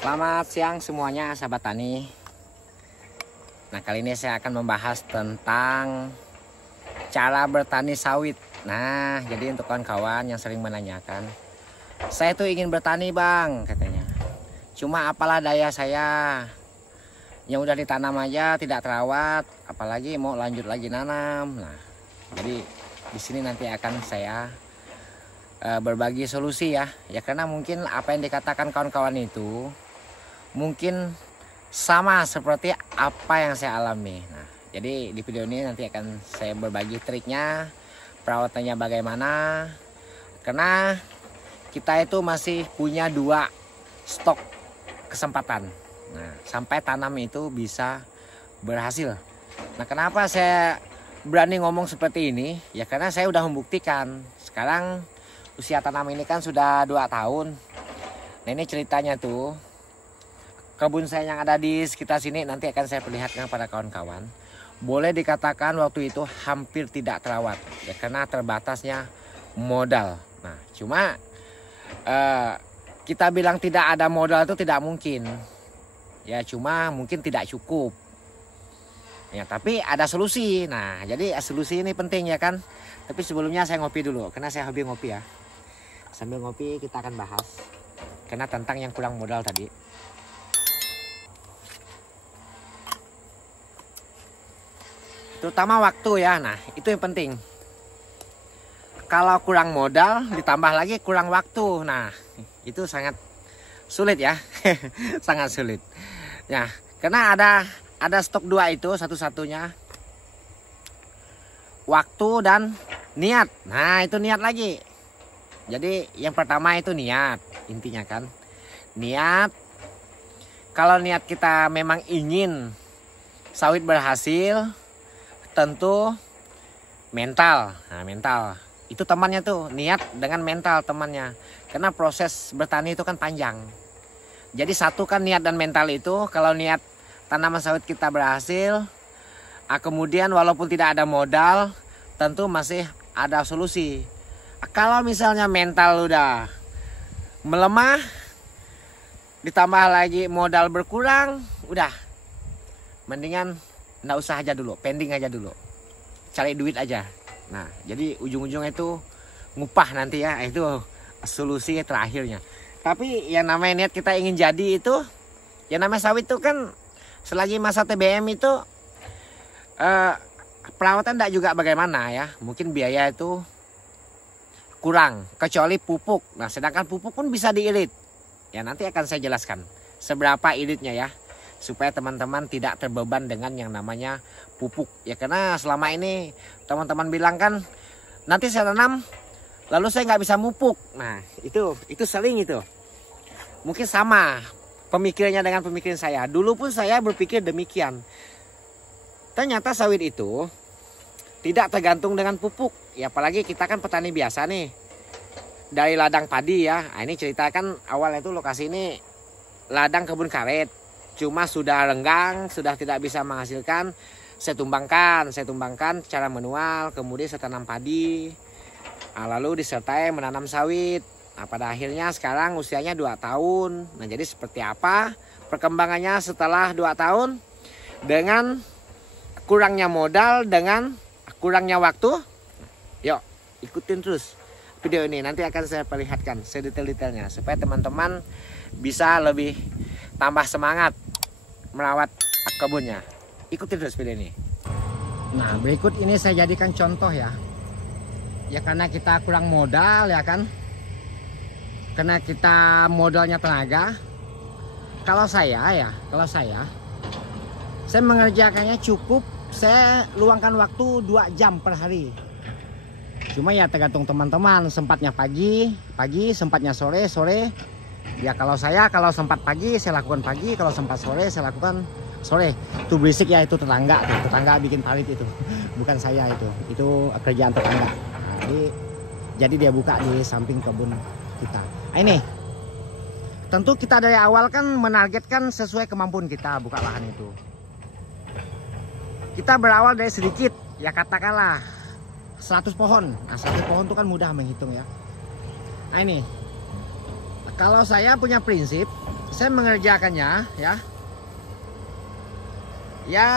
Selamat siang semuanya sahabat tani. Nah, kali ini saya akan membahas tentang cara bertani sawit. Nah, jadi untuk kawan-kawan yang sering menanyakan, saya tuh ingin bertani bang, katanya. Cuma apalah daya saya, yang udah ditanam aja tidak terawat, apalagi mau lanjut lagi nanam. Nah, jadi di sini nanti akan saya berbagi solusi ya. Ya karena mungkin apa yang dikatakan kawan-kawan itu mungkin sama seperti apa yang saya alami. Nah, jadi di video ini nanti akan saya berbagi triknya, perawatannya bagaimana. Karena kita itu masih punya 2 stok kesempatan. Nah, sampai tanam itu bisa berhasil. Nah, kenapa saya berani ngomong seperti ini? Ya karena saya udah membuktikan. Sekarang usia tanam ini kan sudah 2 tahun. Nah, ini ceritanya tuh. Kebun saya yang ada di sekitar sini nanti akan saya perlihatkan pada kawan-kawan. Boleh dikatakan waktu itu hampir tidak terawat. Ya karena terbatasnya modal. Nah, cuma kita bilang tidak ada modal itu tidak mungkin. Ya cuma mungkin tidak cukup. Ya tapi ada solusi. Nah, jadi solusi ini penting ya kan. Tapi sebelumnya saya ngopi dulu karena saya hobi ngopi ya. Sambil ngopi kita akan bahas karena tentang yang kurang modal tadi. Terutama waktu ya. Nah, itu yang penting. Kalau kurang modal ditambah lagi kurang waktu. Nah, itu sangat sulit ya. Sangat sulit. Ya, karena ada stok 2 itu satu-satunya. Waktu dan niat. Nah, itu niat lagi. Jadi yang pertama itu niat, intinya kan. Niat. Kalau niat kita memang ingin sawit berhasil, tentu mental. Nah, mental itu temannya tuh, niat dengan mental temannya. Karena proses bertani itu kan panjang. Jadi satu kan niat dan mental itu. Kalau niat tanaman sawit kita berhasil, kemudian walaupun tidak ada modal, tentu masih ada solusi. Kalau misalnya mental udah melemah, ditambah lagi modal berkurang, udah mendingan nggak usah aja dulu, pending aja dulu, cari duit aja. Nah, jadi ujung-ujungnya itu ngupah nanti ya, itu solusi terakhirnya. Tapi yang namanya niat kita ingin jadi itu, yang namanya sawit itu kan selagi masa TBM itu perawatan tidak juga bagaimana ya, mungkin biaya itu kurang, kecuali pupuk. Nah, sedangkan pupuk pun bisa diirit. Ya nanti akan saya jelaskan seberapa iritnya ya, supaya teman-teman tidak terbeban dengan yang namanya pupuk. Ya karena selama ini teman-teman bilang kan, nanti saya tanam lalu saya nggak bisa mupuk. Nah itu sering itu. Mungkin sama pemikirannya dengan pemikiran saya. Dulu pun saya berpikir demikian. Ternyata sawit itu tidak tergantung dengan pupuk. Ya apalagi kita kan petani biasa nih. Dari ladang padi ya. Nah, ini ceritakan awal itu lokasi ini ladang kebun karet. Cuma sudah renggang, sudah tidak bisa menghasilkan. Saya tumbangkan secara manual, kemudian saya tanam padi. Nah, lalu disertai menanam sawit. Nah, pada akhirnya sekarang usianya 2 tahun. Nah, jadi seperti apa perkembangannya setelah 2 tahun? Dengan kurangnya modal, dengan kurangnya waktu. Yuk, ikutin terus video ini. Nanti akan saya perlihatkan sedetail-detailnya supaya teman-teman bisa lebih tambah semangat merawat kebunnya. Ikuti terus video ini. Nah, berikut ini saya jadikan contoh ya. Ya karena kita kurang modal ya kan. Karena kita modalnya tenaga. Kalau saya mengerjakannya cukup saya luangkan waktu 2 jam per hari. Cuma ya tergantung teman-teman, sempatnya pagi, sempatnya sore. Ya kalau sempat pagi saya lakukan pagi, kalau sempat sore saya lakukan sore. Itu berisik ya, itu tetangga bikin parit itu. Bukan saya itu kerjaan tetangga. Nah, jadi dia buka di samping kebun kita. Nah, ini tentu kita dari awal kan menargetkan sesuai kemampuan kita buka lahan itu. Kita berawal dari sedikit, ya katakanlah 100 pohon. Nah, 100 pohon itu kan mudah menghitung ya. Nah ini Kalau saya punya prinsip, saya mengerjakannya ya. Ya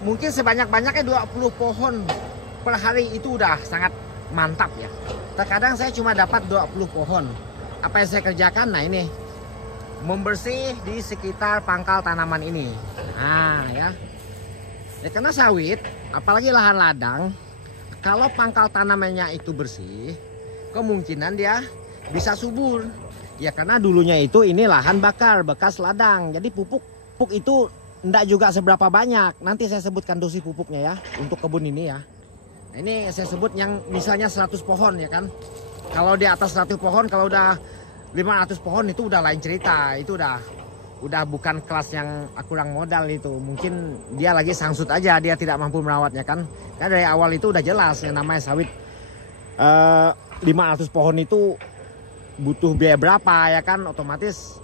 mungkin sebanyak-banyaknya 20 pohon per hari itu udah sangat mantap ya. Terkadang saya cuma dapat 20 pohon. Apa yang saya kerjakan? Nah ini, membersih di sekitar pangkal tanaman ini. Nah ya. Ya karena sawit, apalagi lahan ladang, kalau pangkal tanamannya itu bersih, kemungkinan dia bisa subur. Ya karena dulunya itu ini lahan bakar bekas ladang. Jadi pupuk itu enggak juga seberapa banyak. Nanti saya sebutkan dosis pupuknya ya untuk kebun ini ya. Nah, ini saya sebut yang misalnya 100 pohon ya kan. Kalau di atas 100 pohon, kalau udah 500 pohon itu udah lain cerita. Itu udah bukan kelas yang kurang modal itu. Mungkin dia lagi sangsut aja, dia tidak mampu merawatnya kan. Karena dari awal itu udah jelas yang namanya sawit 500 pohon itu butuh biaya berapa ya kan, otomatis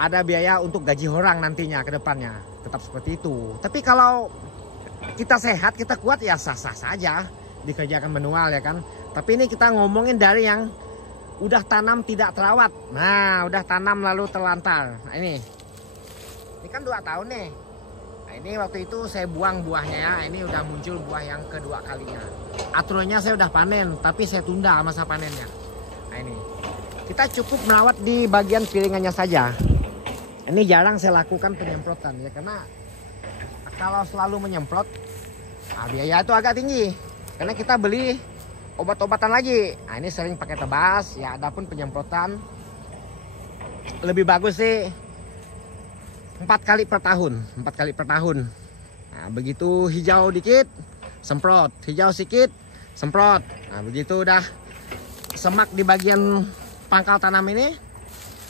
ada biaya untuk gaji orang nantinya ke depannya, tetap seperti itu. Tapi kalau kita sehat, kita kuat ya sah-sah saja dikerjakan manual ya kan. Tapi ini kita ngomongin dari yang udah tanam tidak terawat. Nah udah tanam lalu terlantar. Nah ini kan 2 tahun nih. Nah ini waktu itu saya buang buahnya ya. Ini udah muncul buah yang kedua kalinya. Aturannya saya udah panen, tapi saya tunda masa panennya. Nah ini kita cukup merawat di bagian piringannya saja. Ini jarang saya lakukan penyemprotan ya, karena kalau selalu menyemprot biaya itu agak tinggi. Karena kita beli obat-obatan lagi. Nah ini sering pakai tebas ya, adapun penyemprotan lebih bagus sih 4 kali per tahun. 4 kali per tahun. Nah begitu hijau dikit semprot, hijau sedikit semprot. Nah begitu udah semak di bagian pangkal tanam ini,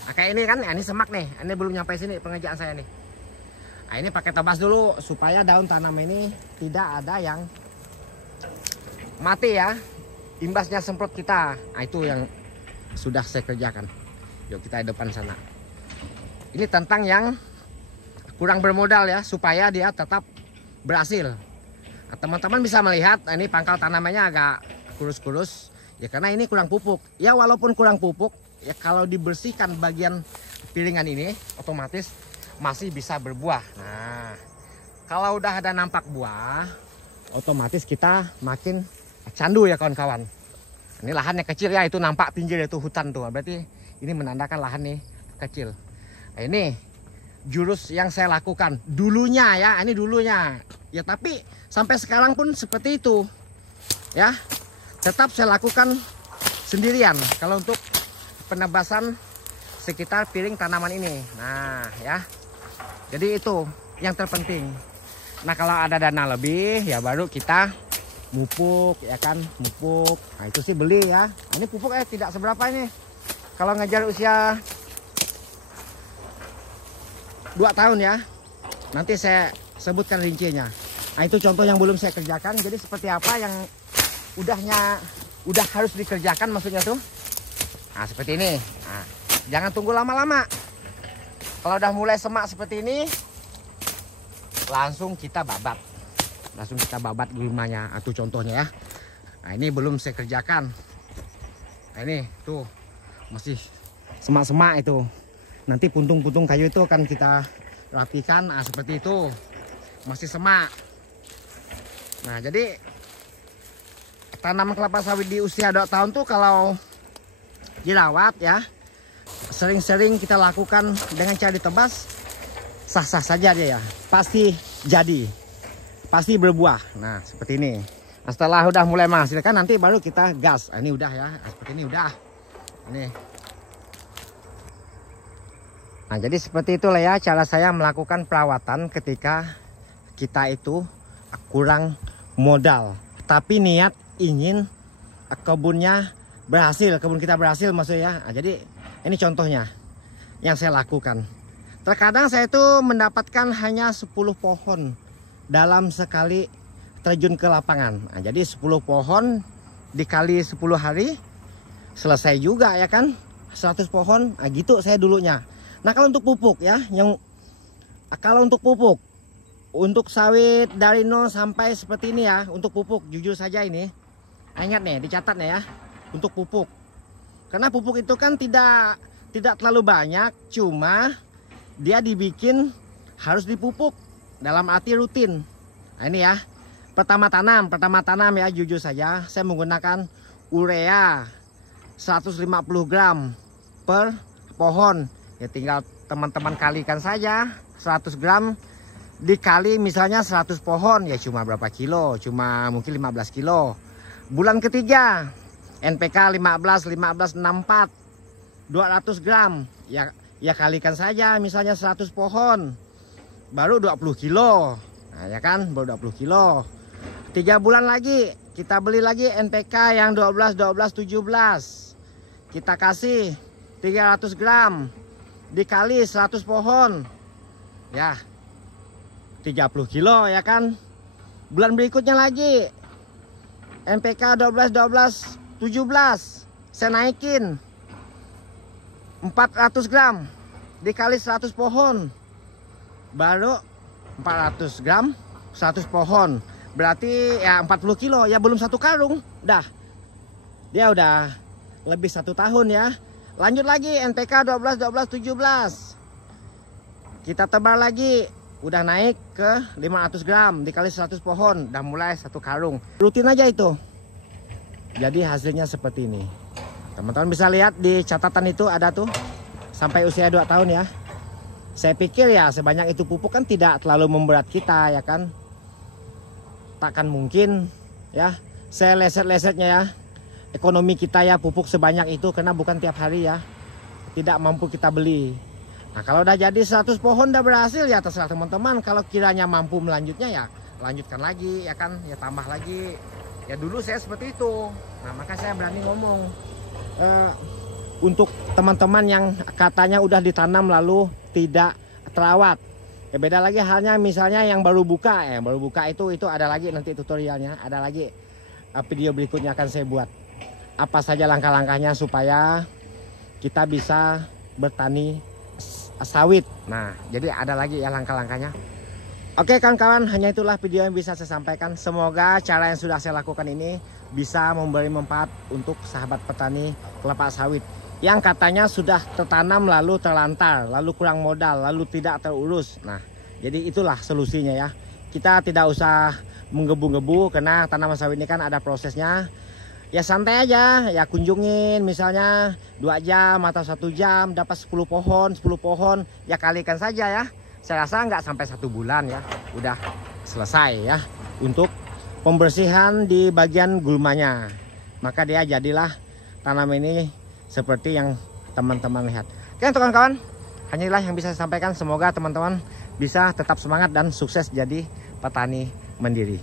nah, kayak ini kan, ini semak nih, ini belum nyampe sini pengerjaan saya nih. Nah ini pakai tebas dulu supaya daun tanam ini tidak ada yang mati ya, imbasnya semprot kita. Nah itu yang sudah saya kerjakan. Yuk kita di depan sana. Ini tentang yang kurang bermodal ya, supaya dia tetap berhasil. Nah, teman-teman bisa melihat, nah, ini pangkal tanamannya agak kurus-kurus. Ya karena ini kurang pupuk. Ya walaupun kurang pupuk, ya kalau dibersihkan bagian piringan ini, otomatis masih bisa berbuah. Nah, kalau udah ada nampak buah, otomatis kita makin candu ya kawan-kawan. Ini lahannya kecil ya, itu nampak pinggir itu hutan tuh. Berarti ini menandakan lahan nih kecil. Nah, ini jurus yang saya lakukan dulunya ya, ini dulunya. Ya tapi sampai sekarang pun seperti itu. Ya. Tetap saya lakukan sendirian kalau untuk penebasan sekitar piring tanaman ini. Nah ya, jadi itu yang terpenting. Nah kalau ada dana lebih ya baru kita mupuk ya kan, mupuk. Nah itu sih beli ya. Nah, ini pupuk tidak seberapa ini. Kalau ngejar usia 2 tahun ya, nanti saya sebutkan rincinya. Nah itu contoh yang belum saya kerjakan. Jadi seperti apa yang udah harus dikerjakan maksudnya tuh. Nah seperti ini. Nah, jangan tunggu lama-lama. Kalau udah mulai semak seperti ini, langsung kita babat. Langsung kita babat gulmanya. Nah, itu contohnya ya. Nah ini belum saya kerjakan. Nah ini tuh masih semak-semak itu. Nanti puntung-puntung kayu itu akan kita rapikan. Nah seperti itu. Masih semak. Nah jadi tanaman kelapa sawit di usia 2 tahun tuh kalau dirawat ya, sering-sering kita lakukan dengan cara ditebas, sah-sah saja dia ya. Pasti jadi, pasti berbuah. Nah seperti ini. Nah, setelah udah mulai menghasilkan nanti baru kita gas. Nah, ini udah ya, nah, seperti ini udah. Ini. Nah jadi seperti itulah ya cara saya melakukan perawatan ketika kita itu kurang modal. Tapi niat ingin kebunnya berhasil, kebun kita berhasil maksudnya. Nah, jadi ini contohnya yang saya lakukan. Terkadang saya itu mendapatkan hanya 10 pohon dalam sekali terjun ke lapangan. Nah, jadi 10 pohon dikali 10 hari selesai juga ya kan, 100 pohon. Nah, gitu saya dulunya. Nah kalau untuk pupuk ya, kalau untuk pupuk untuk sawit dari 0 sampai seperti ini ya, untuk pupuk jujur saja ini, ingat nih dicatat nih ya, untuk pupuk. Karena pupuk itu kan tidak tidak terlalu banyak, cuma dia dibikin harus dipupuk dalam arti rutin. Nah ini ya, pertama tanam ya, jujur saja saya menggunakan urea 150 gram per pohon. Ya tinggal teman-teman kalikan saja, 100 gram dikali misalnya 100 pohon, ya cuma berapa kilo, cuma mungkin 15 kilo. Bulan ketiga NPK 15 64 200 gram ya kalikan saja misalnya 100 pohon baru 20 kilo. Nah ya kan, baru 20 kilo. 3 bulan lagi kita beli lagi NPK yang 12 17. Kita kasih 300 gram dikali 100 pohon ya 30 kilo ya kan. Bulan berikutnya lagi NPK 12 17 saya naikin 400 gram dikali 100 pohon baru 400 gram 100 pohon, berarti ya 40 kilo ya, belum 1 karung dah. Dia udah lebih 1 tahun ya. Lanjut lagi NPK 12 17. Kita tebar lagi, udah naik ke 500 gram dikali 100 pohon, udah mulai 1 karung. Rutin aja itu. Jadi hasilnya seperti ini. Teman-teman bisa lihat di catatan itu ada tuh sampai usia 2 tahun ya. Saya pikir ya sebanyak itu pupuk kan tidak terlalu memberat kita ya kan. Takkan mungkin ya saya leset-lesetnya ya. Ekonomi kita ya pupuk sebanyak itu karena bukan tiap hari ya. Tidak mampu kita beli. Nah kalau udah jadi 100 pohon udah berhasil ya terserah teman-teman. Kalau kiranya mampu melanjutnya ya lanjutkan lagi ya kan. Ya tambah lagi. Ya dulu saya seperti itu. Nah maka saya berani ngomong. Untuk teman-teman yang katanya udah ditanam lalu tidak terawat ya beda lagi halnya. Misalnya yang baru buka itu ada lagi nanti tutorialnya, ada lagi video berikutnya akan saya buat apa saja langkah-langkahnya supaya kita bisa bertani sawit. Nah jadi ada lagi ya langkah-langkahnya. Oke kawan-kawan, hanya itulah video yang bisa saya sampaikan. Semoga cara yang sudah saya lakukan ini bisa memberi manfaat untuk sahabat petani kelapa sawit yang katanya sudah tertanam lalu terlantar, lalu kurang modal, lalu tidak terurus. Nah jadi itulah solusinya ya. Kita tidak usah menggebu-gebu karena tanaman sawit ini kan ada prosesnya. Ya santai aja, ya kunjungin misalnya 2 jam atau 1 jam dapat 10 pohon ya kalikan saja ya. Saya rasa nggak sampai 1 bulan ya udah selesai ya untuk pembersihan di bagian gulmanya. Maka dia jadilah tanam ini seperti yang teman-teman lihat. Oke kawan-kawan, hanyalah yang bisa saya sampaikan. Semoga teman-teman bisa tetap semangat dan sukses jadi petani mandiri.